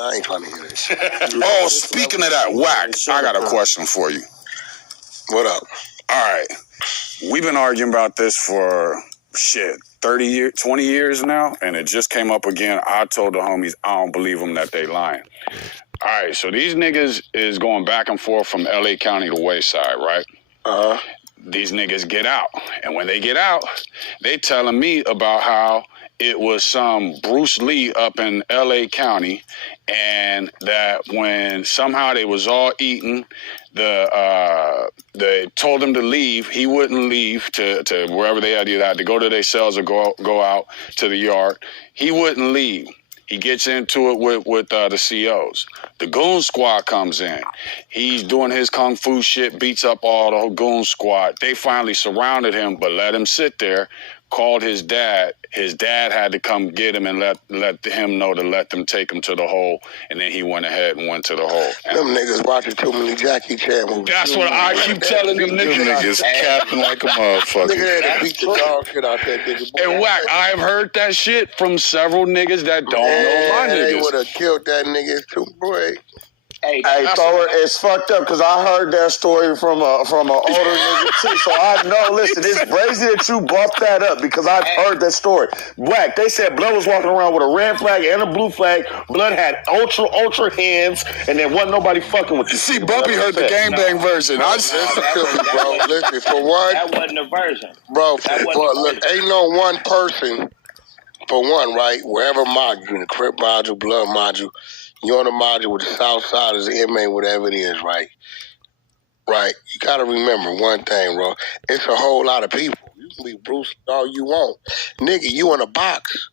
I ain't trying to hear this. Oh, speaking of that, Wack, I got a question for you. What up? All right. We've been arguing about this for, 30 years, 20 years now, and it just came up again. I told the homies I don't believe them that they lying. All right, so these niggas is going back and forth from L.A. County to Wayside, right? Uh-huh. These niggas get out. And when they get out, they telling me about how it was some Bruce Lee up in L.A. County, and that when somehow they was all eating, they told him to leave. He wouldn't leave to wherever they had. Either had to go to their cells or go out to the yard. He wouldn't leave. He gets into it with the COs. The goon squad comes in. He's doing his kung fu shit, beats up all the goon squad. They finally surrounded him, but let him sit there. Called his dad. His dad had to come get him and let him know to let them take him to the hole. And then he went ahead and went to the hole. And them niggas watching too many Jackie Chan movies. That's what I keep telling them niggas. Them niggas capping like a motherfucker. Nigga had to beat the dog shit out that nigga. Boy. And Wack, I've heard that shit from several niggas that don't know my niggas. They would have killed that nigga too, boy. Hey, Thor, it's fucked up because I heard that story from an older nigga too. So I know. Listen, it's crazy that you brought that up because I've heard that story. Wack, they said Blood was walking around with a red flag and a blue flag. Blood had ultra hands, and there wasn't nobody fucking with you. See, Bumpy heard the gangbang version. Listen to me, bro. Listen, for one, that wasn't a version, bro. Look, ain't no one person. For one, right? Wherever module, in the Crip module, Blood module. You're on the module with the South Side as an inmate, whatever it is, right? Right. You got to remember one thing, bro. It's a whole lot of people. You can be Bruce all you want. Nigga, you in a box.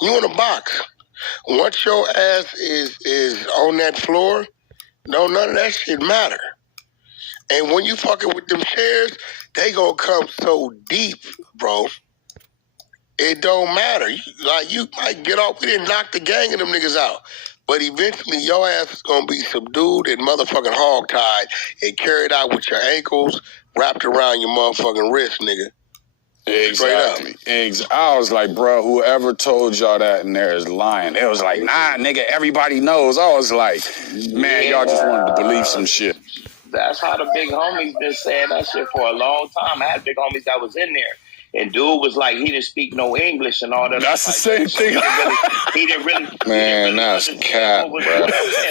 You in a box. Once your ass is on that floor, no, none of that shit matter. And when you fucking with them chairs, they gonna come so deep, bro. It don't matter. You might get off. We didn't knock the gang of them niggas out. But eventually, your ass is going to be subdued and motherfucking hog-tied and carried out with your ankles wrapped around your motherfucking wrist, nigga. Exactly. I was like, bro, whoever told y'all that in there is lying. It was like, nah, nigga, everybody knows. I was like, man, y'all just wanted to believe some shit. That's how the big homies been saying that shit for a long time. I had big homies that was in there. And dude was like, he didn't speak no English and all that. That's the same thing. He didn't really. Man, that's cap, bro.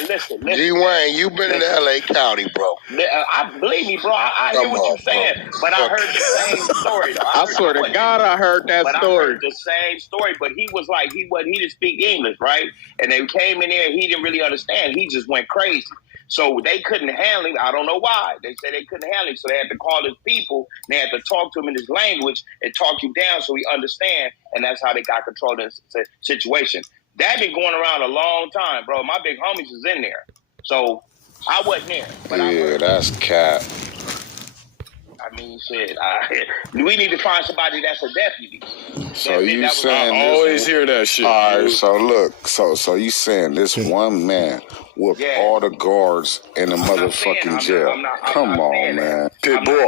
Listen. G-Wayne, you been in L.A. County, bro. Believe me, bro. I hear what you're saying, but I heard the same story. I swear to God, I heard that story. I heard the same story, but he was like, he didn't speak English, right? And they came in there, he didn't really understand. He just went crazy. So they couldn't handle him. I don't know why. They said they couldn't handle him, so they had to call his people. They had to talk to him in his language and talk him down so he understand. And that's how they got control of the situation. That been going around a long time, bro. My big homies is in there, so I wasn't there. But yeah, that's cap. I mean, shit. We need to find somebody that's a deputy. So you saying I always hear that shit. All right, so look, so you saying this one man with all the guards in the motherfucking jail? Come on, man. Pitbull,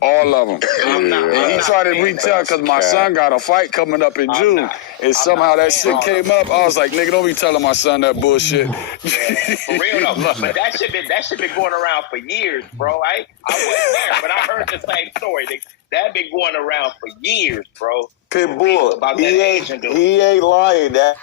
all of them. And he tried to retell because my son got a fight coming up in June. And somehow that shit came up. I was like, nigga, don't be telling my son that bullshit. For real though. But that shit been going around for years, bro. I wasn't there, but I heard the same story. That been going around for years, bro. Pitbull, he ain't lying. That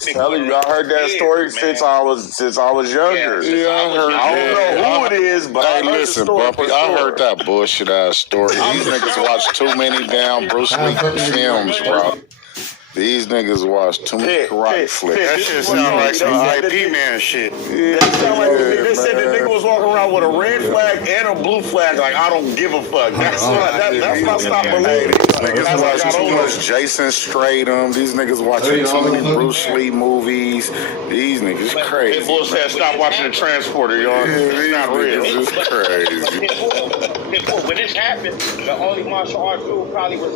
telling you, I heard that story since I was younger. I don't know who it is, but I heard listen, the story. Bumpy, I heard that bullshit ass story. These niggas watch too many damn Bruce Lee films, bro. These niggas watch too many karate flicks. That shit sound like some IP man shit. They said the nigga was walking around with a red flag and a blue flag. Like, I don't give a fuck. That's my stop believing. These niggas watch too much Jason Statham. These niggas watching too many Bruce Lee movies. These niggas crazy. Pitbull said, stop watching the Transporter, y'all. It's not real. It's crazy. Pitbull, when this happened, the only martial arts dude probably was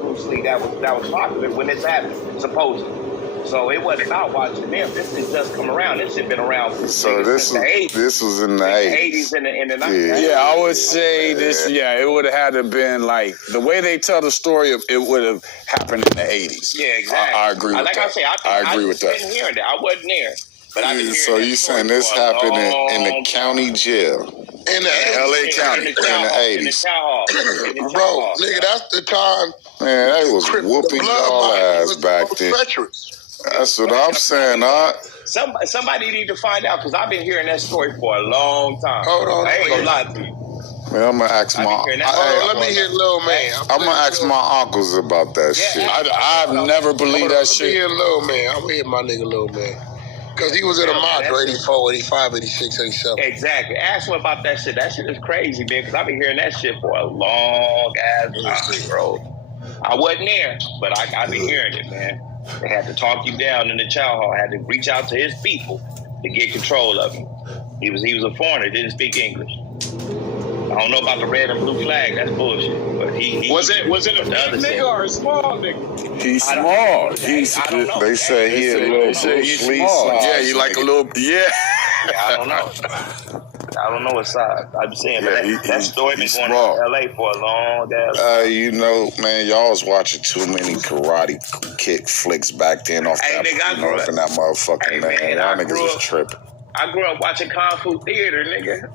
Bruce Lee that was popular when this happened, supposedly. So it wasn't about watching them. This has just come around. This had been around since the 80s. This was in the 80s. And the 90s. Yeah, I would say this. Yeah, it would have had to been like the way they tell the story. It would have happened in the 80s. Yeah, exactly. I agree with like that. I say, I agree with that. I've been hearing that. I wasn't there, but I've been hearing So you saying this happened in the county jail? In the LA County in the 80s. In the town hall. Bro, nigga, that's the time. Man, they was whooping y'all ass back then. That's what I'm saying, huh? Somebody need to find out because I've been hearing that story for a long time. Hold on, I ain't gonna lie to you. Man, I'm gonna ask my. Let me hear Lil Man. I'm gonna ask my uncles about that shit. I've never believed that shit. Let me hear Lil Man. I'm gonna hear my nigga Lil Man. Because he was in a module 84, 85, 86, 87. Exactly. Ask him about that shit. That shit is crazy, man, because I've been hearing that shit for a long ass time, bro. I wasn't there, but I've been hearing it, man. They had to talk you down in the chow hall. Had to reach out to his people to get control of him. He was a foreigner, didn't speak English. I don't know about the red and blue flag. That's bullshit. But he was it a big nigga or a small nigga? He's small. I don't know. They say he a little Bruce Lee size. Yeah, he like a little. Yeah. I don't know. I don't know what size. I'm saying that story been going on in LA for a long time. You know, man, y'all was watching too many karate kick flicks back then off that motherfucking man. Y'all niggas was tripping. I grew up watching Kung Fu Theater, nigga.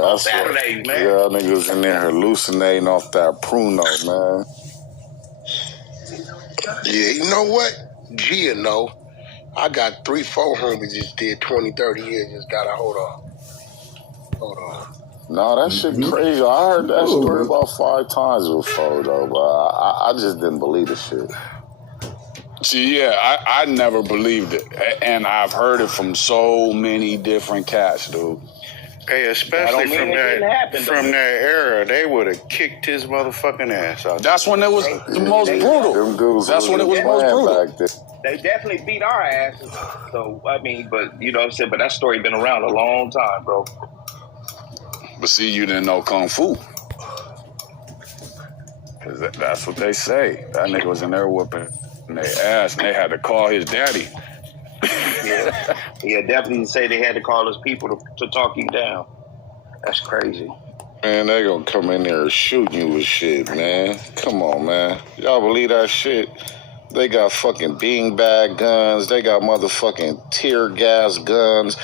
On Saturdays, man. Y'all niggas in there hallucinating off that Pruno, man. Yeah, you know what? Gia know. I got 3-4 homies just did 20, 30 years. Just got to hold on. No, that shit crazy. I heard that story about 5 times before, though, but I just didn't believe the shit. See, yeah, I never believed it. And I've heard it from so many different cats, dude. Hey, especially from that era, they would have kicked his motherfucking ass out. That's when it was the most brutal. That's when it was most brutal. They definitely beat our asses. So, I mean, but, you know what I'm saying? But that story been around a long time, bro. But see, you didn't know Kung Fu. Because that's what they say. That nigga was in there whooping their ass, and they had to call his daddy. Yeah, definitely say they had to call his people to talk you down. That's crazy. Man, they gonna come in there and shoot you with shit, man. Come on, man. Y'all believe that shit? They got fucking beanbag guns. They got motherfucking tear gas guns.